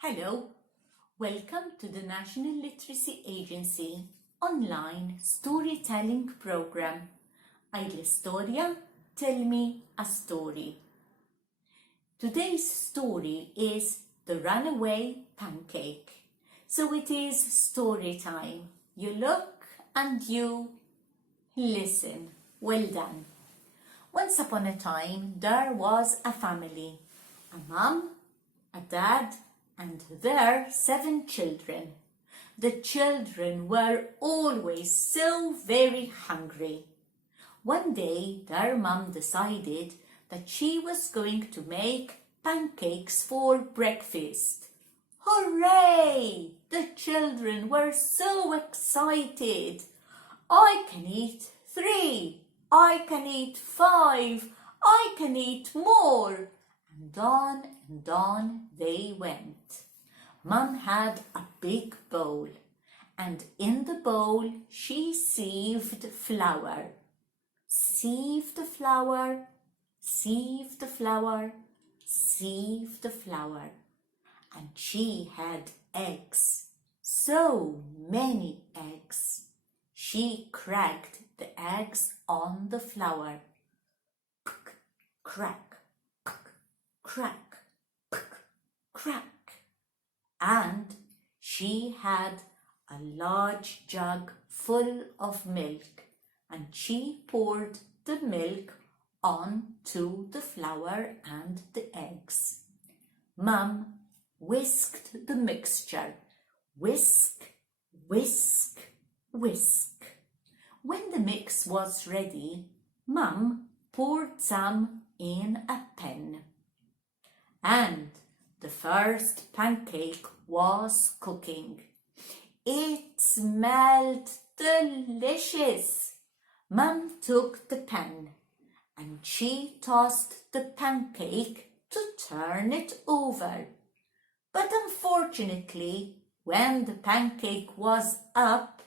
Hello, welcome to the National Literacy Agency online storytelling program. Għidli Storja, tell me a story. Today's story is the Runaway Pancake. So it is story time. You look and you listen. Well done. Once upon a time, there was a family, a mom, a dad, and their 7 children. The children were always so very hungry. One day, their mom decided that she was going to make pancakes for breakfast. Hooray! The children were so excited. I can eat 3. I can eat 5. I can eat more. And on they went. Mum had a big bowl, and in the bowl she sieved flour. Sieve the flour, sieve the flour, sieve the flour. And she had eggs, so many eggs. She cracked the eggs on the flour. Crack, crack, crack. And she had a large jug full of milk, and she poured the milk onto the flour and the eggs. Mum whisked the mixture. Whisk, whisk, whisk. When the mix was ready, Mum poured some in a pan. And the first pancake was cooking. It smelled delicious. Mum took the pan and she tossed the pancake to turn it over. But unfortunately, when the pancake was up,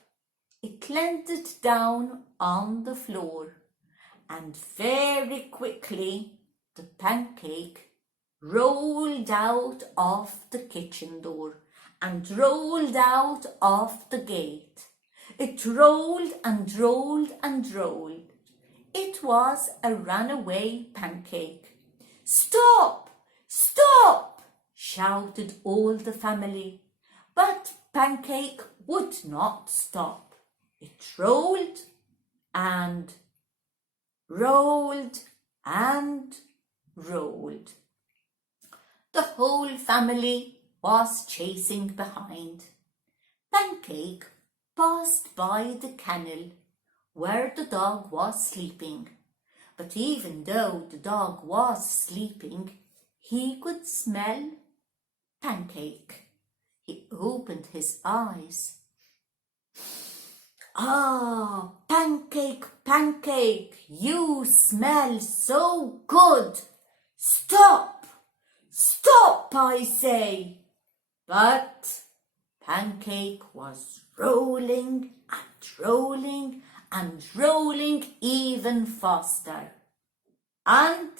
it landed down on the floor, and very quickly the pancake rolled out of the kitchen door and rolled out of the gate. It rolled and rolled and rolled. It was a runaway pancake. "Stop! Stop!" shouted all the family. But Pancake would not stop. It rolled and rolled and rolled. The whole family was chasing behind. Pancake passed by the kennel where the dog was sleeping. But even though the dog was sleeping, he could smell Pancake. He opened his eyes. "Ah, Pancake, Pancake, you smell so good. Stop! Stop, I say!" But Pancake was rolling and rolling and rolling even faster. And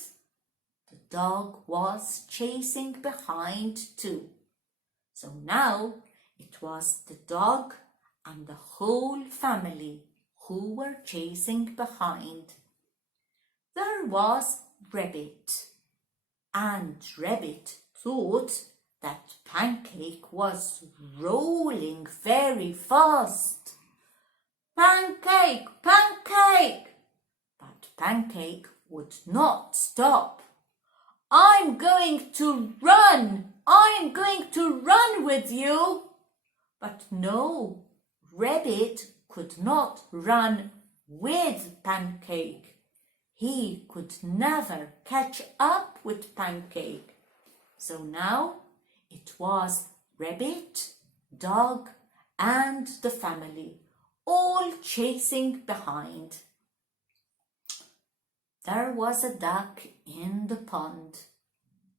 the dog was chasing behind too. So now it was the dog and the whole family who were chasing behind. There was Rabbit. And Rabbit thought that Pancake was rolling very fast. "Pancake, Pancake!" But Pancake would not stop. "I'm going to run! I'm going to run with you!" But no, Rabbit could not run with Pancake. He could never catch up with Pancake. So now it was Rabbit, dog, and the family, all chasing behind. There was a duck in the pond,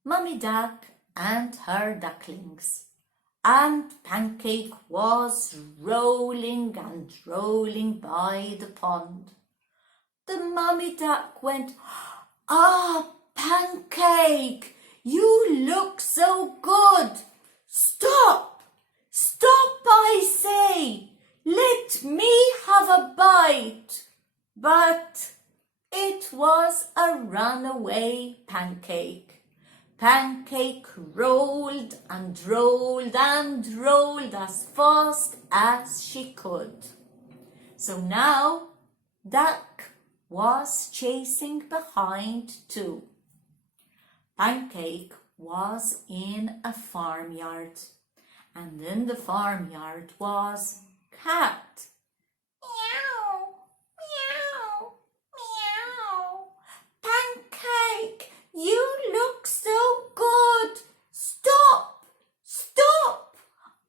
Mummy Duck and her ducklings, and Pancake was rolling and rolling by the pond. The Mummy Duck went, "Ah, Pancake, you look so good. "Stop! Stop, I say! Let me have a bite!" But it was a runaway pancake. Pancake rolled and rolled and rolled as fast as she could. So now Duck was chasing behind too. Pancake was in a farmyard, and in the farmyard was Cat. "Meow, meow, meow. Pancake, you look so good. Stop, stop.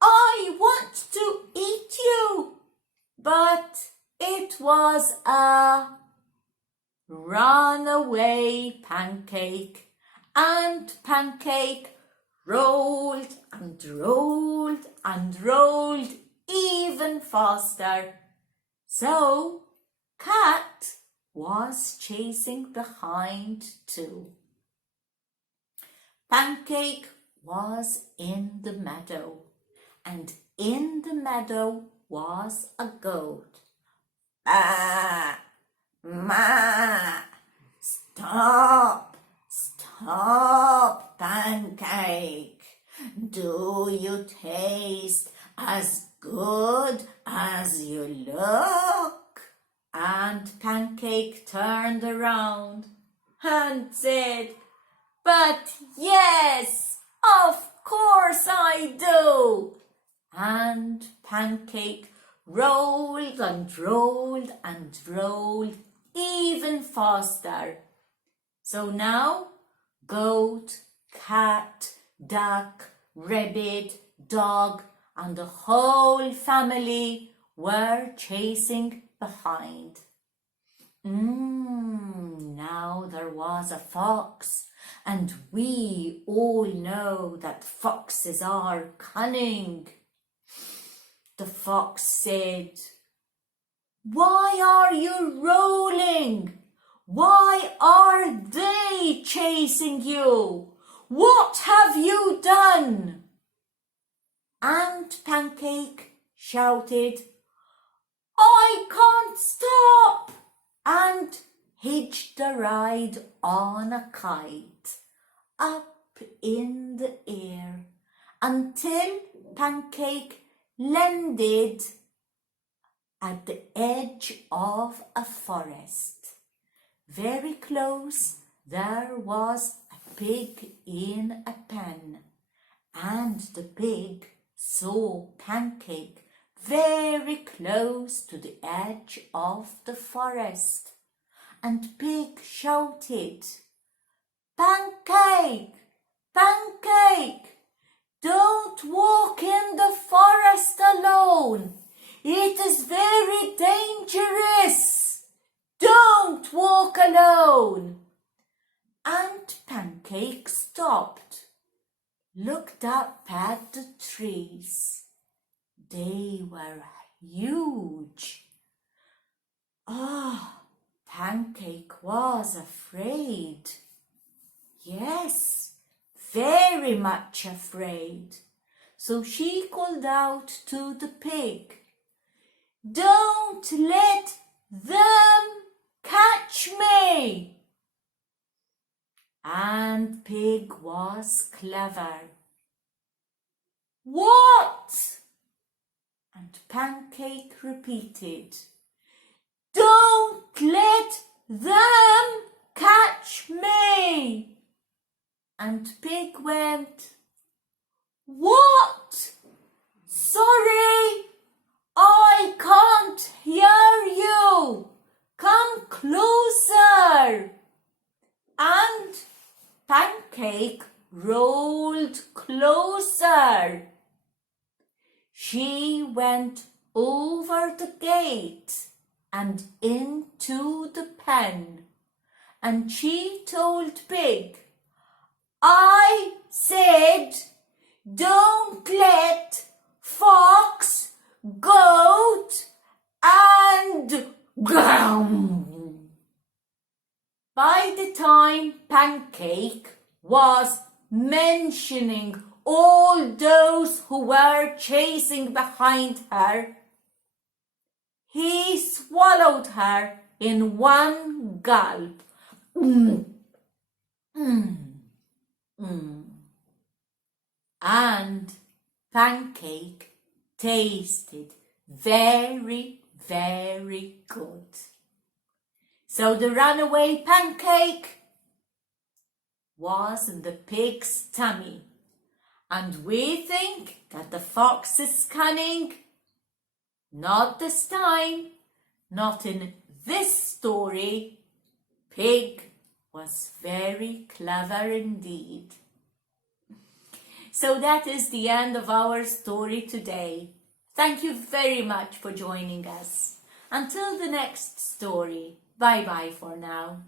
I want to eat you." But it was a runaway pancake, and Pancake rolled and rolled and rolled even faster. So Cat was chasing behind too. Pancake was in the meadow, and in the meadow was a goat. "Ah, ma, stop, stop, Pancake. Do you taste as good as you look?" And Pancake turned around and said, "But yes, of course I do." And Pancake rolled and rolled and rolled even faster. So now Goat, Cat, Duck, Rabbit, Dog, and the whole family were chasing behind. Now there was a fox, and we all know that foxes are cunning. The fox said, "Why are you rolling? Why are they chasing you? What have you done?" And Pancake shouted, "I can't stop," and hitched a ride on a kite up in the air until Pancake landed at the edge of a forest. Very close there was a pig in a pen, and the pig saw Pancake very close to the edge of the forest, and Pig shouted, "Pancake, Pancake, don't walk in the forest alone. It is very dangerous. Don't walk alone." And Pancake stopped, looked up at the trees. They were huge. Pancake was afraid. Yes, very much afraid. So she called out to the pig, "Don't let them catch me." And Pig was clever. "What?" And Pancake repeated, "Don't let them catch me." And Pig went, "What? Sorry, I can't hear you. Come closer." And Pancake rolled closer. She went over the gate and into the pen, and she told Pig, "I said, don't let Fox, Goat, and Gum." By the time Pancake was mentioning all those who were chasing behind her. He swallowed her in one gulp. And Pancake tasted very, very good. So the runaway pancake was in the pig's tummy, and we think that the fox is cunning. Not this time, not in this story. Pig was very clever indeed. So that is the end of our story today. Thank you very much for joining us. Until the next story, bye-bye for now.